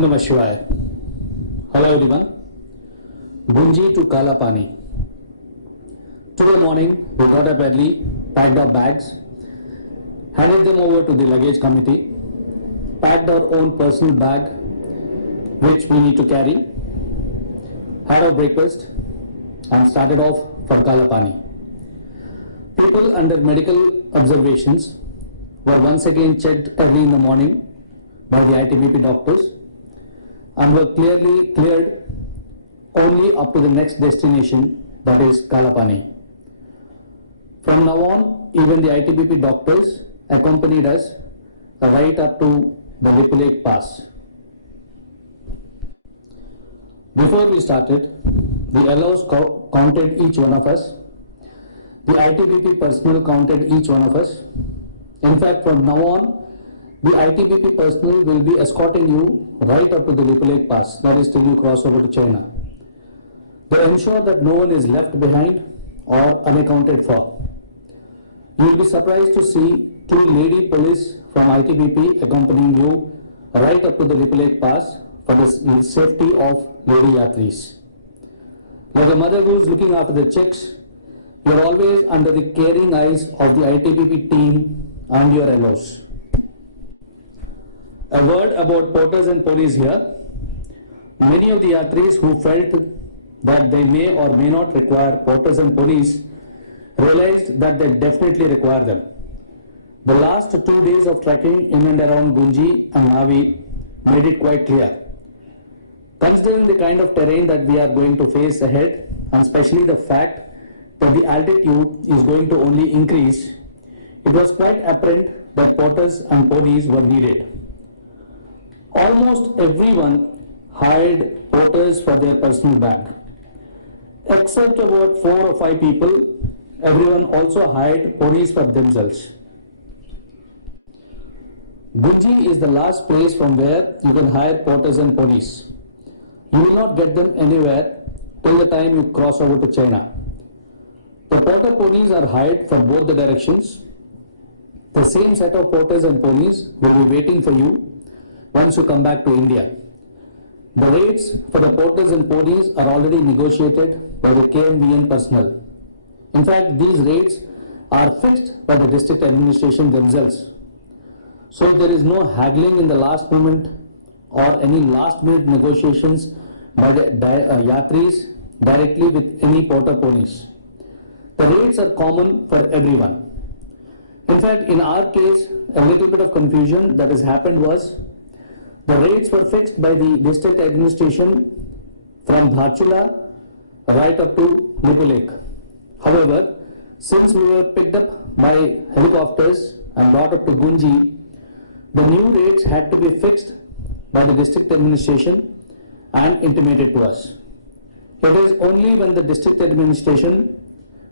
Om Namah Shivaya. Hello everyone. Gunji to Kalapani. Today morning we got up early, packed our bags, handed them over to the luggage committee, packed our own personal bag which we need to carry, had our breakfast and started off for Kalapani. People under medical observations were once again checked early in the morning by the ITBP doctors and were clearly cleared only up to the next destination, that is Kalapani. From now on, even the ITBP doctors accompanied us right up to the Lake Pass. Before we started, the LOs counted each one of us. The ITBP personnel counted each one of us. In fact, from now on, the ITBP personnel will be escorting you right up to the Lake Pass, that is till you cross over to China. They ensure that no one is left behind or unaccounted for. You will be surprised to see two lady police from ITBP accompanying you right up to the Lake Pass for the safety of lady yatris. Like a mother who is looking after the chicks, you are always under the caring eyes of the ITBP team and your LOs. A word about porters and ponies here. Many of the yatris who felt that they may or may not require porters and ponies realized that they definitely require them. The last 2 days of trekking in and around Gunji and Navi made it quite clear. Considering the kind of terrain that we are going to face ahead, and especially the fact that the altitude is going to only increase, it was quite apparent that porters and ponies were needed. Almost everyone hired porters for their personal bag. Except about 4 or 5 people, everyone also hired ponies for themselves. Gunji is the last place from where you can hire porters and ponies. You will not get them anywhere till the time you cross over to China. The porter ponies are hired for both the directions. The same set of porters and ponies will be waiting for you once you come back to India. The rates for the porters and ponies are already negotiated by the KMVN personnel. In fact, these rates are fixed by the district administration themselves. So there is no haggling in the last moment or any last minute negotiations by the yatris directly with any porter ponies. The rates are common for everyone. In fact, in our case, a little bit of confusion that has happened was the rates were fixed by the district administration from Dhachula right up to Lake. However, since we were picked up by helicopters and brought up to Gunji, the new rates had to be fixed by the district administration and intimated to us. It is only when the district administration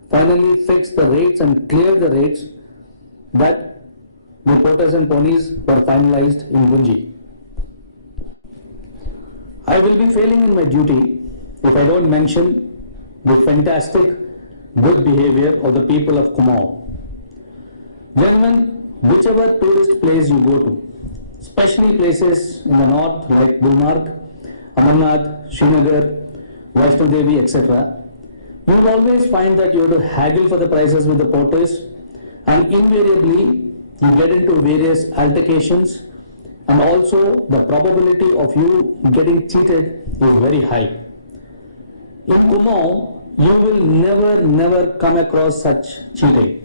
finally fixed the rates and cleared the rates that the porters and ponies were finalized in Gunji. I will be failing in my duty if I don't mention the fantastic good behavior of the people of Kumaon. Gentlemen, whichever tourist place you go to, especially places in the north like Gulmarg, Amarnath, Srinagar, Vaishno Devi, etc., you will always find that you have to haggle for the prices with the porters, and invariably you get into various altercations, and also the probability of you getting cheated is very high. In Kumaon, you will never come across such cheating.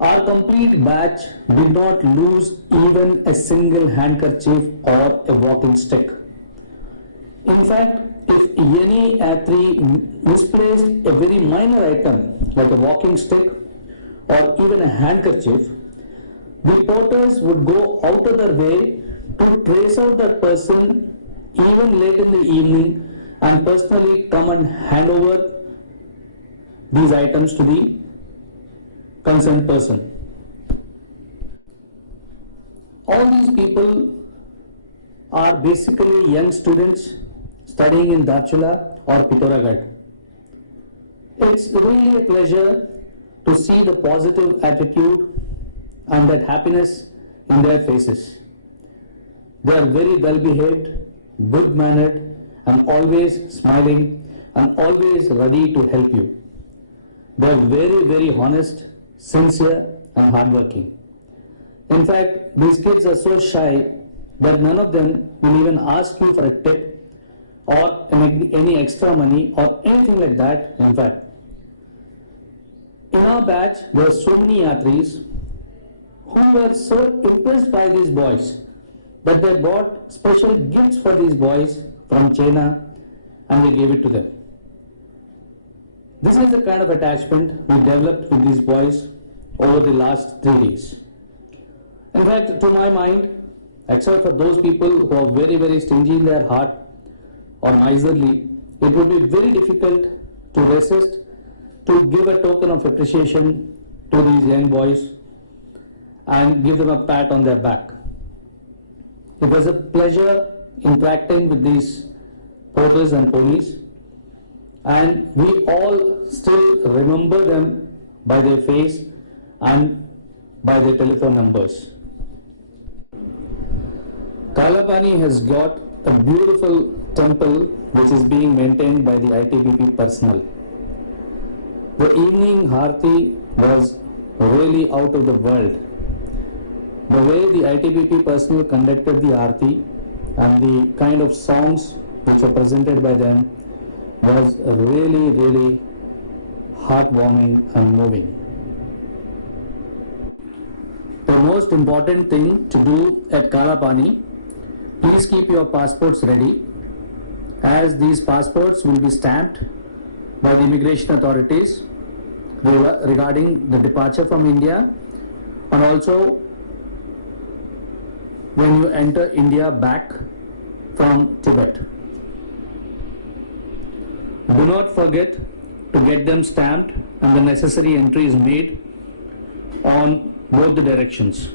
Our complete batch did not lose even a single handkerchief or a walking stick. In fact, if any yatri misplaced a very minor item like a walking stick or even a handkerchief, the porters would go out of their way to trace out that person even late in the evening and personally come and hand over these items to the concerned person. All these people are basically young students studying in Dhachula or Pithoragarh. It's really a pleasure to see the positive attitude and that happiness in their faces. They are very well behaved, good mannered, and always smiling and always ready to help you. They are very honest, sincere, and hardworking. In fact, these kids are so shy that none of them will even ask you for a tip or any extra money or anything like that. In fact, in our batch, there are so many yatris who were so impressed by these boys that they bought special gifts for these boys from China and they gave it to them. This is the kind of attachment we developed with these boys over the last 3 days. In fact, to my mind, except for those people who are very stingy in their heart or miserly, it would be very difficult to resist to give a token of appreciation to these young boys and give them a pat on their back. It was a pleasure interacting with these porters and ponies, and we all still remember them by their face and by their telephone numbers. Kalapani has got a beautiful temple which is being maintained by the ITBP personnel. The evening Harti was really out of the world. The way the ITBP personnel conducted the Aarti and the kind of songs which were presented by them was really heartwarming and moving. The most important thing to do at Kalapani, please keep your passports ready, as these passports will be stamped by the immigration authorities regarding the departure from India and also when you enter India back from Tibet. Do not forget to get them stamped and the necessary entries made on both the directions.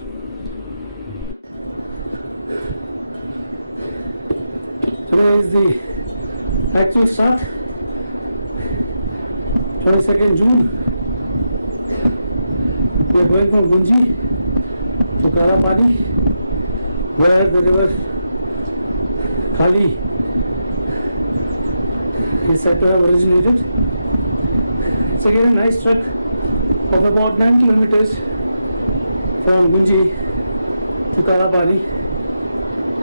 Today is the actual start, 22nd June. We are going from Gunji to Kalapani, where the river Kali is said to have originated. It's again a nice trek of about 9 kilometers from Gunji to Kalapani.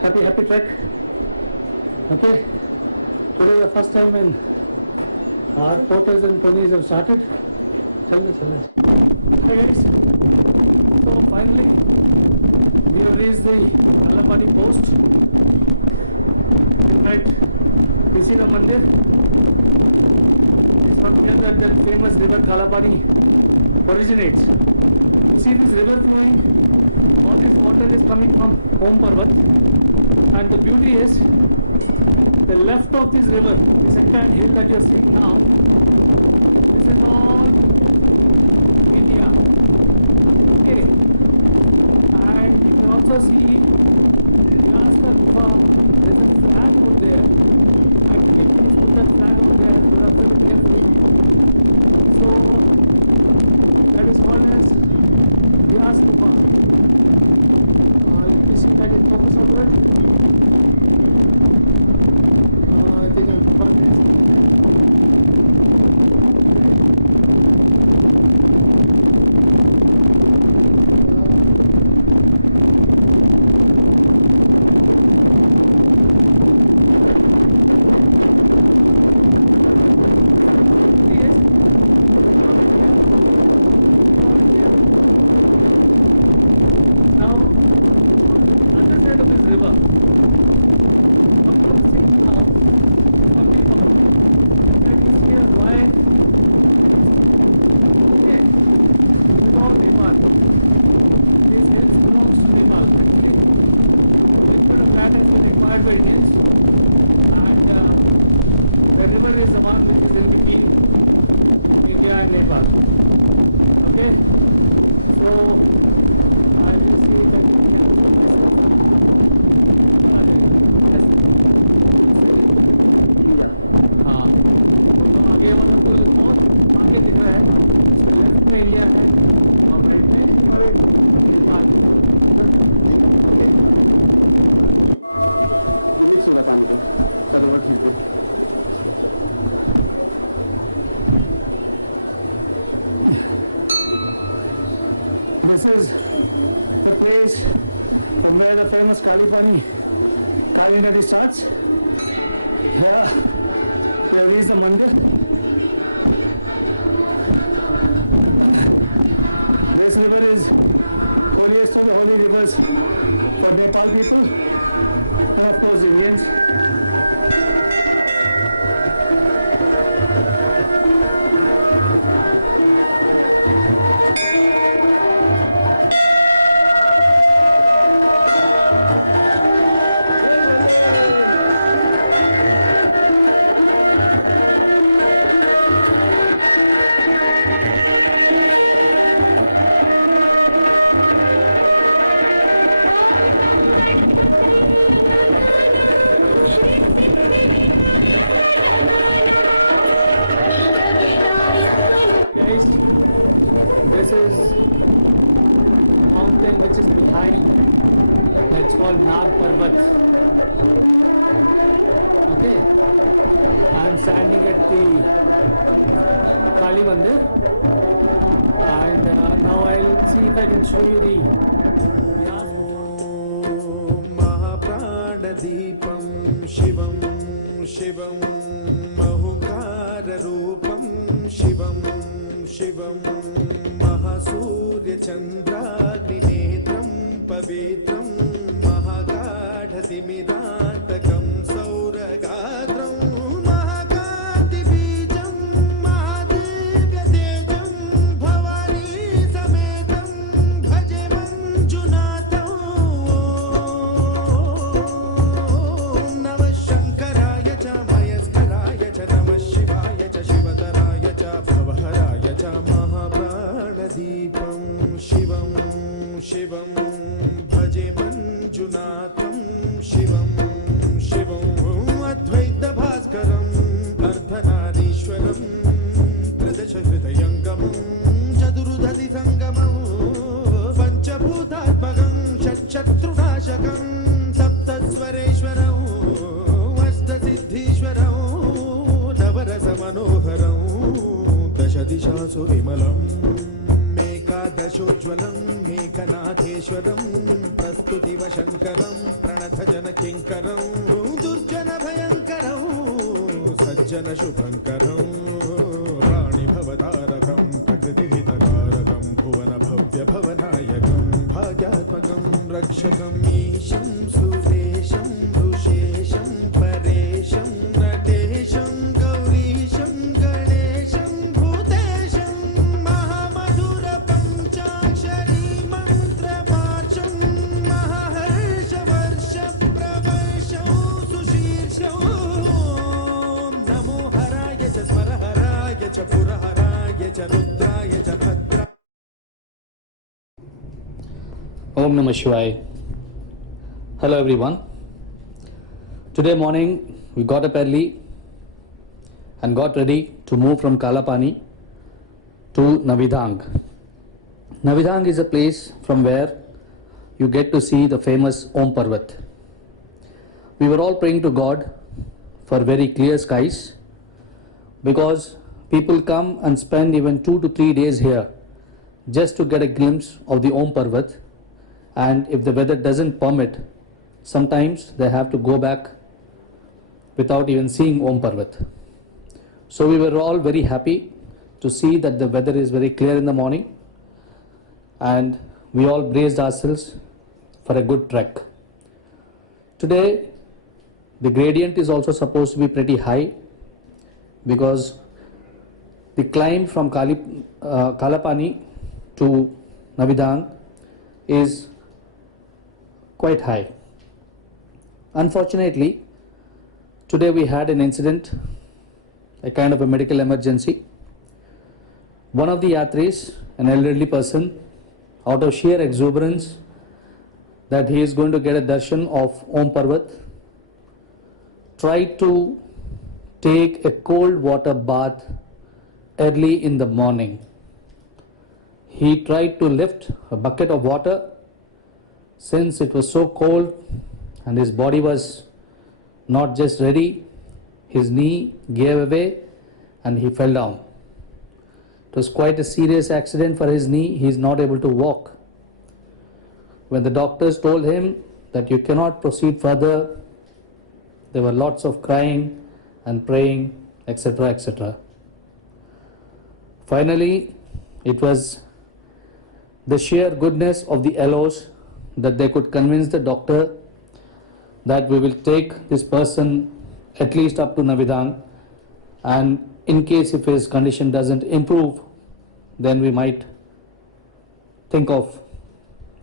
Happy trek. Okay, today is the first time when our porters and ponies have started. Okay guys, so finally we have reached the Kalapani post. In fact, you see the mandir. It's not here that the famous river Kalapani originates. You see this river flowing, all this water is coming from Om Parvat, and the beauty is the left of this river, this entire hill that you are seeing now, this is all India. Okay, and you can also see Vyasa Gufa. There is a flag over there. Actually, please put that flag over there. You have to be careful. So that is called as Vyasa Gufa. Let me see if I can focus on it. I think I've got this. Now, on the other side of this river, by Indians, and the river is the one which is in between India and Nepal. Okay, so I will say that you can put myself. हाँ, तो आगे वाला पुल बहुत आगे दिख रहा है. इसमें लेफ्ट में इंडिया है और राइट में Nepal. This is the place where the famous Kalapani calendar starts. Here is the mandir. This river is holiest of the holy rivers for Nepal people, and of course Indians. Guys, this is mountain which is behind. It's called Nag Parvat. Okay, I am standing at the Kali Mandir, and now I'll see if I can show you the Mahapranadeepam Shivam Shivam Mahukara Rupam Shivam Shivam Mahasurya Chandragni Netram Pavitram Mahagadhatimirantakam Sauragadram Mahakati Bijam Mahadevya Dejam Bhavani Sametam Bhaje Manjunatam Om Namah Shankaraya Cha Mayaskaraya Cha Namah Shivaya Cha Shivataraya Cha Bhavaharaya Cha Mahapranadeepam Shivam Shivam Bhaje Manjunatam Shivam Shivam Advaita Bhaskaram Ardhanarishwaram Tridasha Hridayangamam Jadurudhati Sangamam Panchabhutatmagam Shatchatrunashakam Saptaswareshwaram Astasiddhishwaram Navarasa Manoharam Dashadishasu Vimalam Ekadashojwalam Ekanatheshwaram Prastutiva Shankaram Pranatha Kinkaram Durjana Bhayankaram Sajjana Shubhankaram Rani Bhavatarakam Prakriti Hitakarakam Bhuvana Bhavya Bhavanayakam Bhagyatmakam Rakshakam Isham Suresham Rushesham Paresham Natesham Gaurisham Ganesham Bhutesham Mahamadura Panchakshari Mantra Marcham Mahaharsha Varsha Pravarsham Sushirsham Namo Haraya Cha Smaraharaya Cha Puraharaya Cha Rudraya Cha Bhadra. Om Namah Shivaya. Hello everyone. Today morning we got up early and got ready to move from Kalapani to Navidhang. Navidhang is a place from where you get to see the famous Om Parvat. We were all praying to God for very clear skies, because people come and spend even 2 to 3 days here just to get a glimpse of the Om Parvat, and if the weather doesn't permit, sometimes they have to go back without even seeing Om Parvat. So we were all very happy to see that the weather is very clear in the morning, and we all braced ourselves for a good trek. Today the gradient is also supposed to be pretty high, because the climb from Kalapani to Navidhang is quite high. Unfortunately, today we had an incident, a kind of a medical emergency. One of the yatris, an elderly person, out of sheer exuberance that he is going to get a darshan of Om Parvat, tried to take a cold water bath early in the morning. He tried to lift a bucket of water. Since it was so cold and his body was not just ready, his knee gave away and he fell down. It was quite a serious accident for his knee. He is not able to walk. When the doctors told him that you cannot proceed further, there were lots of crying and praying, etc., etc. Finally, it was the sheer goodness of the LOs that they could convince the doctor that we will take this person at least up to Navidhang, and in case if his condition doesn't improve, then we might think of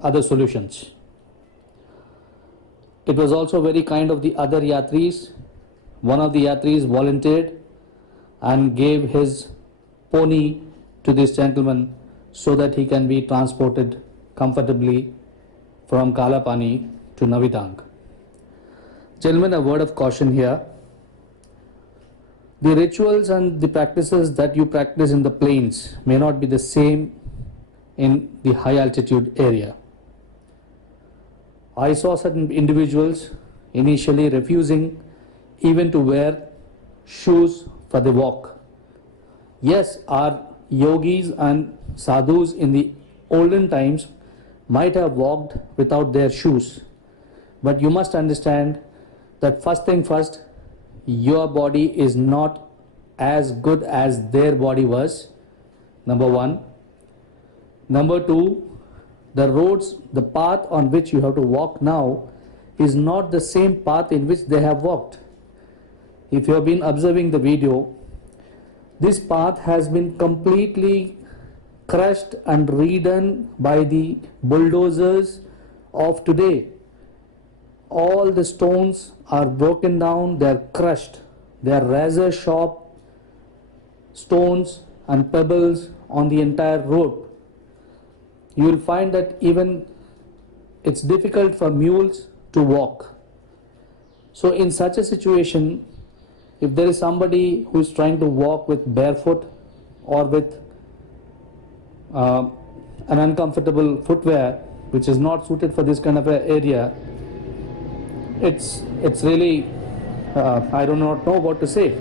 other solutions. It was also very kind of the other yatris. One of the yatris volunteered and gave his pony to this gentleman so that he can be transported comfortably from Kalapani to Navidhang. Gentlemen, a word of caution here. The rituals and the practices that you practice in the plains may not be the same in the high altitude area. I saw certain individuals initially refusing even to wear shoes for the walk. Yes, our yogis and sadhus in the olden times might have walked without their shoes, but you must understand that first thing first, your body is not as good as their body was, number one. Number two, the roads, the path on which you have to walk now is not the same path in which they have walked. If you have been observing the video, this path has been completely crushed and redone by the bulldozers of today. All the stones are broken down, they are crushed, they are razor sharp stones and pebbles on the entire road. You will find that even it's difficult for mules to walk. So in such a situation, if there is somebody who is trying to walk with barefoot or with an uncomfortable footwear which is not suited for this kind of an area, it's really I do not know what to say.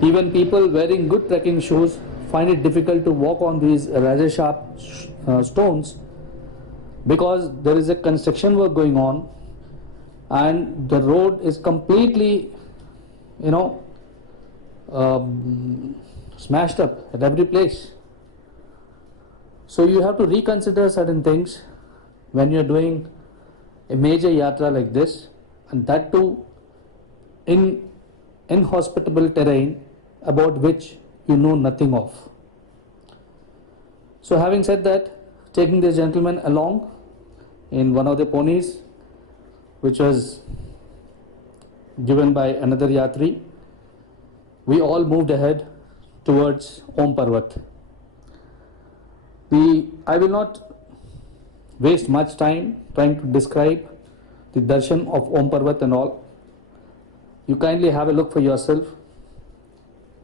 Even people wearing good trekking shoes find it difficult to walk on these razor sharp stones because there is a construction work going on and the road is completely smashed up at every place. So you have to reconsider certain things when you are doing a major yatra like this, and that too in inhospitable terrain about which you know nothing of. So having said that, taking this gentleman along in one of the ponies which was given by another yatri, we all moved ahead towards Om Parvat. I will not waste much time trying to describe the darshan of Om Parvat and all. You kindly have a look for yourself.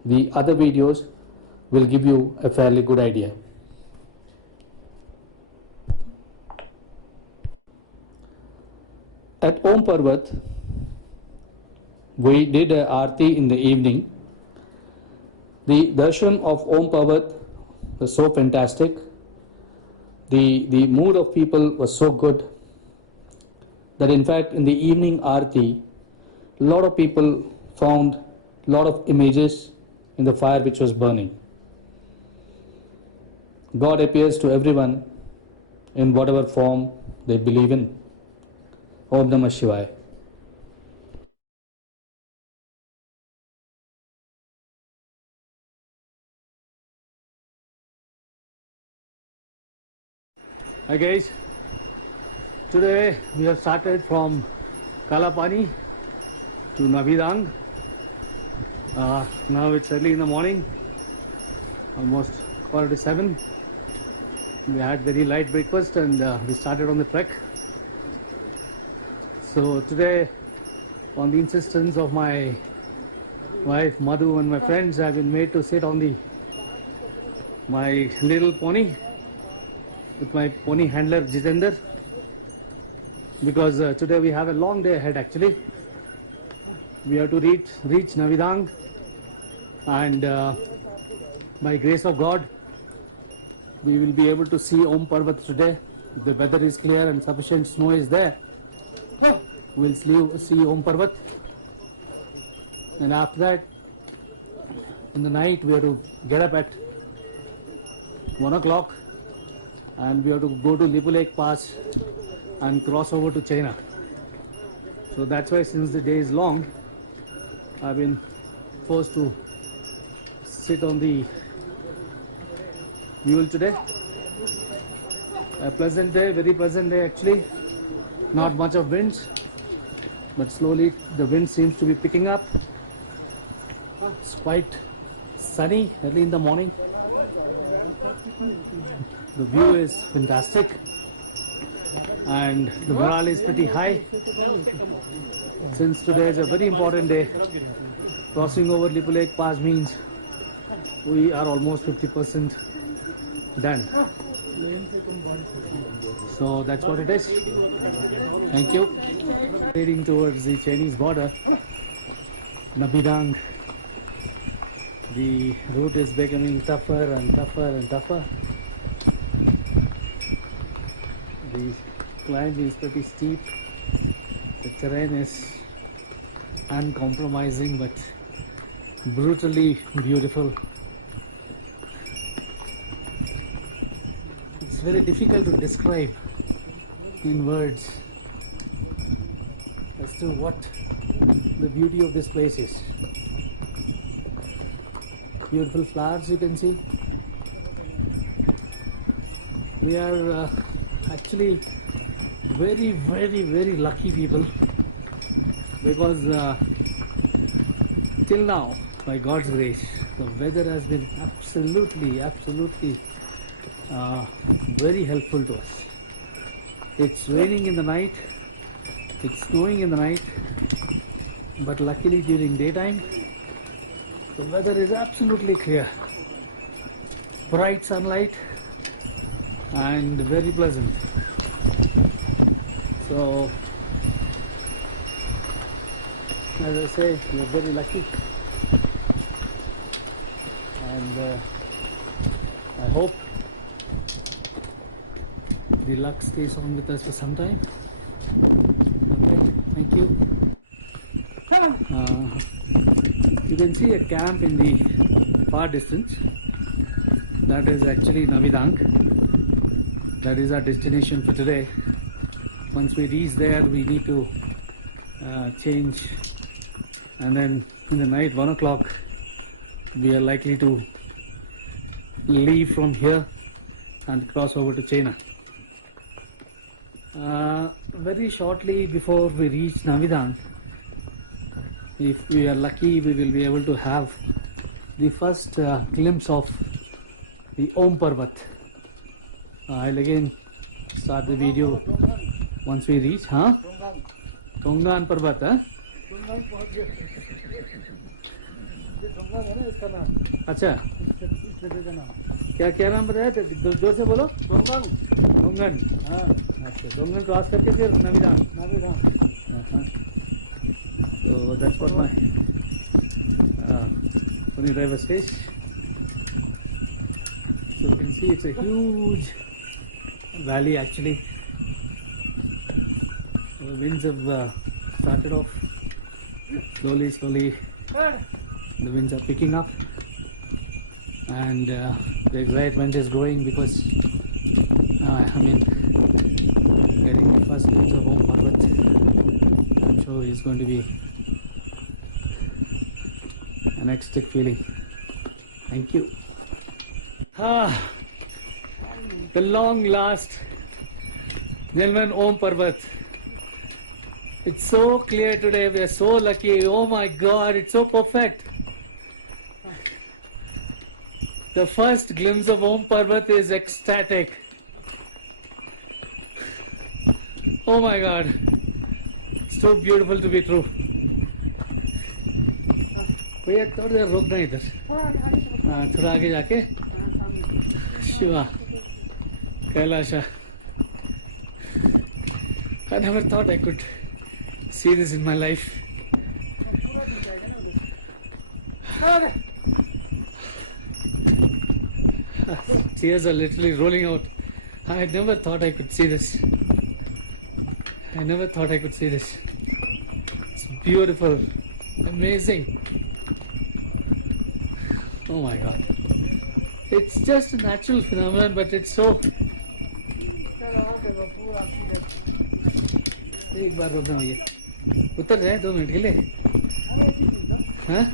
The other videos will give you a fairly good idea. At Om Parvat, we did a arti in the evening. The darshan of Om Parvat was so fantastic. The mood of people was so good that in fact in the evening arti, a lot of people found a lot of images in the fire which was burning. God appears to everyone in whatever form they believe in. Om Namah Shivaya. Hi guys, today we have started from Kalapani to Navidhang. Now it's early in the morning, almost 4:47. We had very light breakfast and we started on the trek. So today, on the insistence of my wife Madhu and my friends, I've been made to sit on my little pony with my pony handler Jitender, because today we have a long day ahead actually. We have to reach Navidhang, and by grace of God, we will be able to see Om Parvat today. If the weather is clear and sufficient snow is there, we'll see Om Parvat. And after that, in the night, we have to get up at 1 o'clock and we have to go to Lipu Lake Pass and cross over to China. So that's why, since the day is long, I've been forced to sit on the mule today. A pleasant day, very pleasant day actually. Not much of winds, but slowly the wind seems to be picking up. It's quite sunny early in the morning. The view is fantastic and the morale is pretty high. Since today is a very important day, crossing over Lipu Lake Pass means we are almost 50% done. So that's what it is. Thank you. Heading towards the Chinese border, Navidhang. The route is becoming tougher and tougher and tougher. The climb is pretty steep. The terrain is uncompromising but brutally beautiful. It's very difficult to describe in words as to what the beauty of this place is. Beautiful flowers you can see. We are actually very lucky people, because till now, by God's grace, the weather has been absolutely very helpful to us. It's raining in the night, it's snowing in the night, but luckily during daytime the weather is absolutely clear, bright sunlight and very pleasant. So as I say, we are very lucky, and I hope the luck stays on with us for some time. Okay, thank you. You can see a camp in the far distance. That is actually Navidhang. That is our destination for today. Once we reach there, we need to change, and then in the night, 1 o'clock, we are likely to leave from here and cross over to China. Very shortly before we reach Navidhang, if we are lucky, we will be able to have the first glimpse of the Om Parvat. I'll again start the video once we reach. Tongan Parvat, huh? अच्छा, क्या क्या नाम बताया? जोर से बोलो. टोंगन. हाँ. अच्छा, टोंगन क्रॉस करके फिर नवीधाम. So that's what my pony driver says. So you can see it's a huge valley actually. The winds have started off slowly. The winds are picking up, and the excitement is growing because getting the first glimpse of Om Parvat. I'm sure it's going to be an ecstatic feeling. Thank you. The long last, gentlemen, Om Parvat. It's so clear today. We are so lucky. Oh my God, it's so perfect. The first glimpse of Om Parvat is ecstatic. Oh my God, it's so beautiful to be true. भैया थोड़ी देर रुकना इधर. थोड़ा आगे जाके Shiva Kailasha. I never thought I could see this in my life. Tears are literally rolling out. I never thought I could see this. I never thought I could see this. It's beautiful, amazing. Oh my god. It's just a natural phenomenon, but it's so. एक बार रुकना भैया, उतर जाए 2 minute के लिए. हाँ?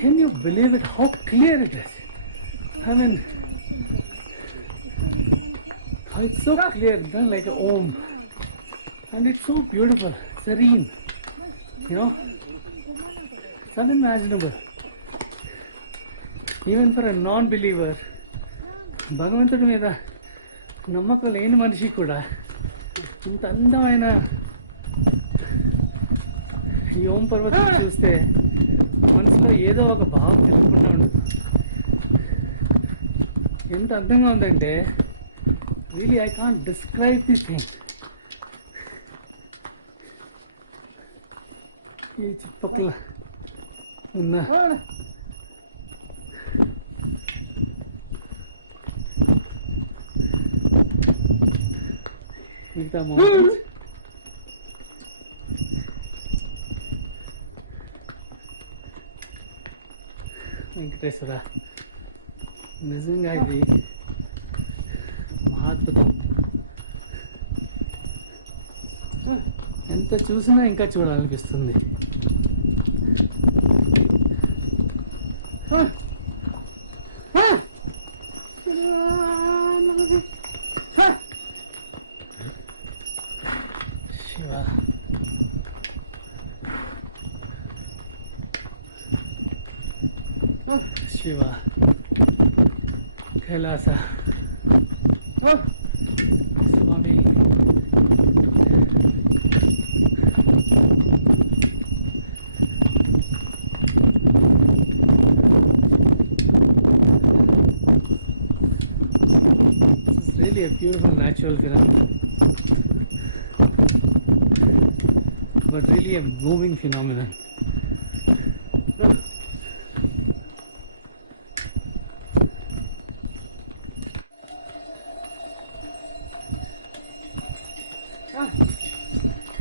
Can you believe it? How clear it is? I mean, it's so clear, done like an Om, and it's so beautiful, serene. You know, it's unimaginable. Even for a non-believer, భగవంతుడి మీద నమ్మకం లేని మనిషి కూడా ఇంత అందమైన ఈ ఓం పర్వతం చూస్తే మనసులో ఏదో ఒక భావం కలగకుండా ఉండదు. ఎంత అందంగా ఉందంటే really I can't describe this thing. ఈ చుట్టుపక్కల ఉన్న మిగతా మౌంటైన్స్ వెంకటేశ్వర, నిజంగా ఇది మహాద్భుతం. ఎంత చూసినా ఇంకా చూడాలనిపిస్తుంది. శివ, శివ, కైలాస, స్వామి. This is really a beautiful natural phenomenon, but really a moving phenomenon.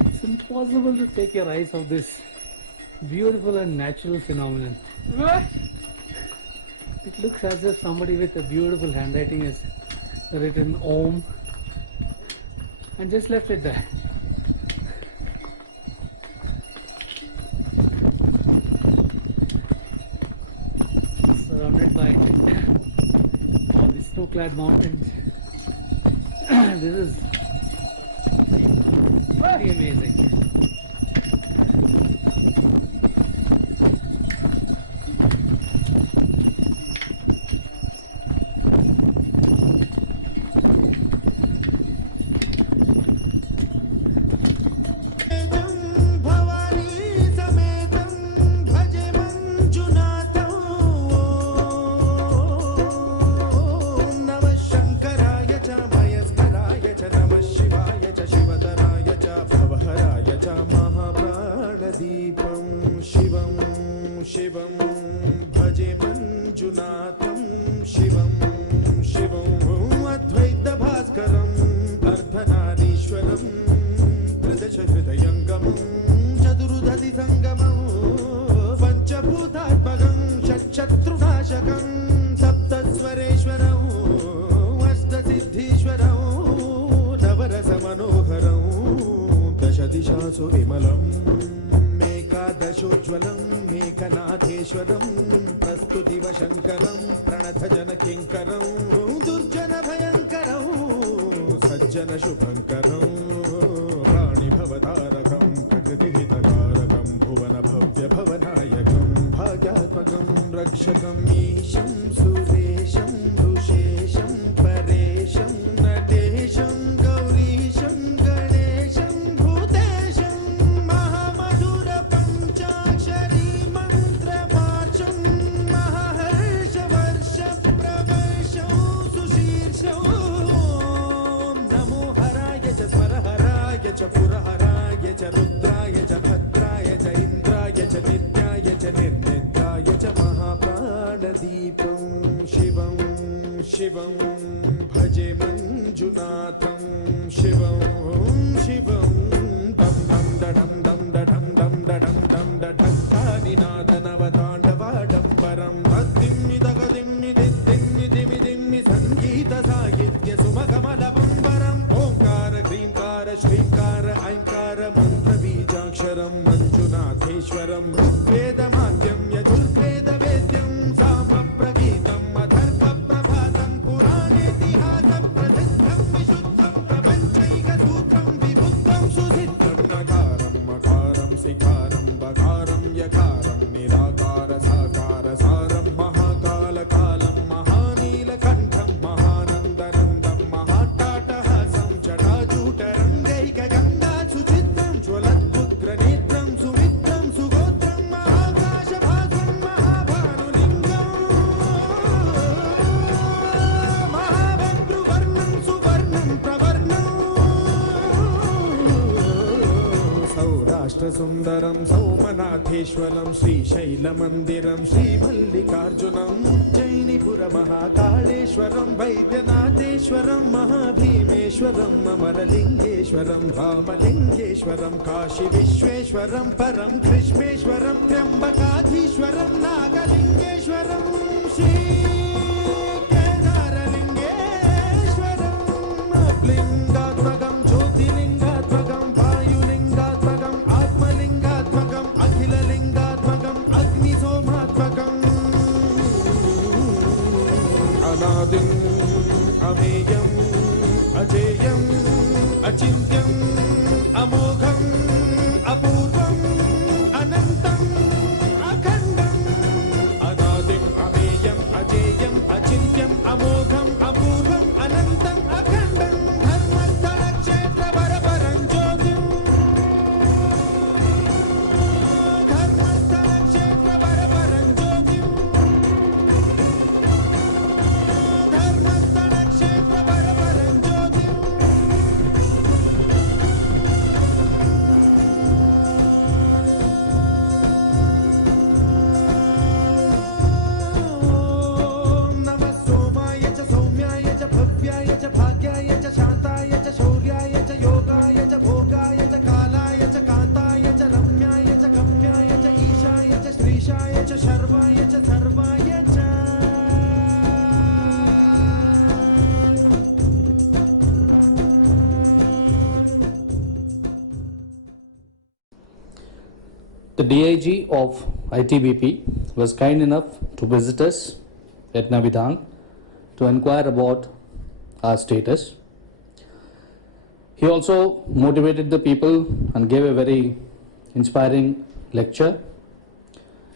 It's impossible to take your eyes off this beautiful and natural phenomenon. It looks as if somebody with a beautiful handwriting has written Om and just left it there. Surrounded by all these snow-clad mountains. This is really amazing. Bhavani समेतं भजे मंजुनाथं ॐ नमः शंकराय च मयस्कराय च नमः शिवाय च शिवतराय च भवहराय च महाप्राणदीपं शिवं शिवं भजे मंजुनाथं शिवं शिवं अद्वैतभास्करम् अर्धनारीश्वरं हृदयङ्गमं चतुर्दधि संगमं पंचभूतात्मकं षट्शत्रुनाशकं सप्तस्वरेश्वरं अष्टसिद्धीश्वरं नवरसमनोहरं दशदिशासु विमलं मेकादशोज्ज्वलं मेघनाथेश्वरं प्रस्तुतिवशङ्करं प्रणतजनकिङ्करं दुर्जनभयङ्करं सज्जनशुभङ्करं भवतारकं प्रकृतिहितकारकं भुवनभव्यभवनायकं भाग्यात्मकं रक्षकं ईशं सुरेशं ऋषेशं परेशं नटेशं गौरीशं गणेशं भूतेशं महामधुरपञ्चाक्षरी मन्त्रवाचं महर्षवर्षं दीपं शिवं शिवं भजे मञ्जुनाथं शिवं शिवं दं दं दडं दं दडं दं दडं दं दठक्कानिनादनवताण्डवाडम्बरं तद्दिम्मि तगदिम्मि दिद्दिम्मि दिमि दिम्मि सङ्गीतसाहित्य सुमकमलबम्बरम् ओङ्कार ह्रीङ्कार श्रीङ्कार ऐङ्कार मन्त्रबीजाक्षरं मञ्जुनाथेश्वरं ऋग्वेदमाद्यं यजुर्वेदवेद्यं सामप्रगीतम् अथर्वप्रभातं पुराणेतिहासप्रसिद्धं विशुद्धं प्रपञ्चैकसूत्रं विबुद्धं सुसिद्धं नकारं मकारं सिकारं बकारं यकारं निराकार साकार सारं महाकालकालं महानीलकण्ठं महानन्दनन्दं महाट्टाटहासं जटाजूटरङ्गैकगङ्गा सुचित्रं ज्वलद्भुग्रनेत्रं सुमित्रं सुगोत्रं महाकाशभासं महाभानुलिङ्गं महाभद्रुवर्णं सुवर्णं प्रवर्णं सौराष्ट्रसुन्दरं सौमनाथेश्वरं श्रीशैलमन्दिरं श्रीमल्लिकार्जुनम् उज्जयिनीपुरमहाकाळेश्वरं वैद्यनाथेश्वरं महाभीमेश्वरम् अमरलिङ्गेश्वरं धामलिङ्गेश्वरं काशीविश्वेश्वरं परं कृष्णेश्वरं त्र्यम्बकाधीश्वरं नागलिङ्गेश्वरं श्रीकेदारलिङ्गेश्वरम् लिङ्गात्मकं ज्योतिलिङ्गात्मकं वायुलिङ्गात्मकम् आत्मलिङ्गात्मकम् अखिललिङ्गात्मकम् अग्निसोमात्मकम् अनादिम् अमेयम् अजेयम् अचिन्त्यम् अमोघम् अपूर्वम् अनन्तम् अखण्डम् अनादिम् अमेयम् अजेयम् अचिन्त्यम् अमोघम् अपूर्वम् अनन्तम् अखण्डम् धर्मस्थलक्षेत्रवरपरं ज्योतिम् धर्मस्थलक्षेत्रवरपरं ज्योतिम् धर्मस्थलक्षेत्रवरपरं ज्योतिम् ॐ नमः सोमाय च सौम्याय च भव्याय च भाग्याय च शान्ताय च शौर्याय च योगाय च भोगाय च कालाय च कान्ताय च रम्याय च गम्याय च ईशाय च श्रीशाय च शर्वाय च सर्वाय च The DIG of ITBP was kind enough to visit us at Navidhang to inquire about our status. He also motivated the people and gave a very inspiring lecture.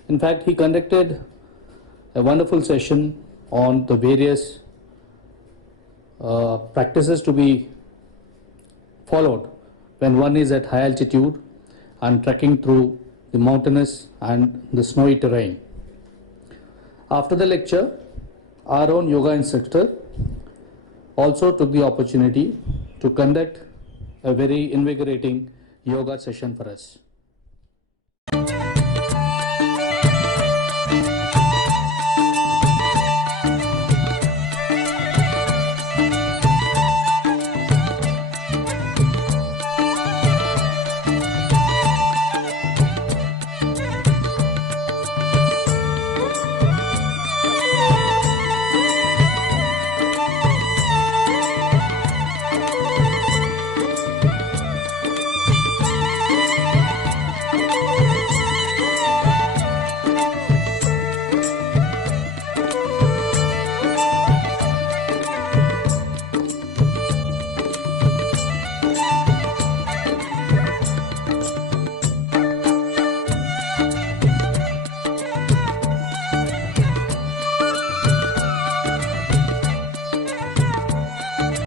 In fact, he conducted a wonderful session on the various practices to be followed when one is at high altitude and trekking through the mountainous and the snowy terrain. After the lecture, our own yoga instructor also took the opportunity to conduct a very invigorating yoga session for us.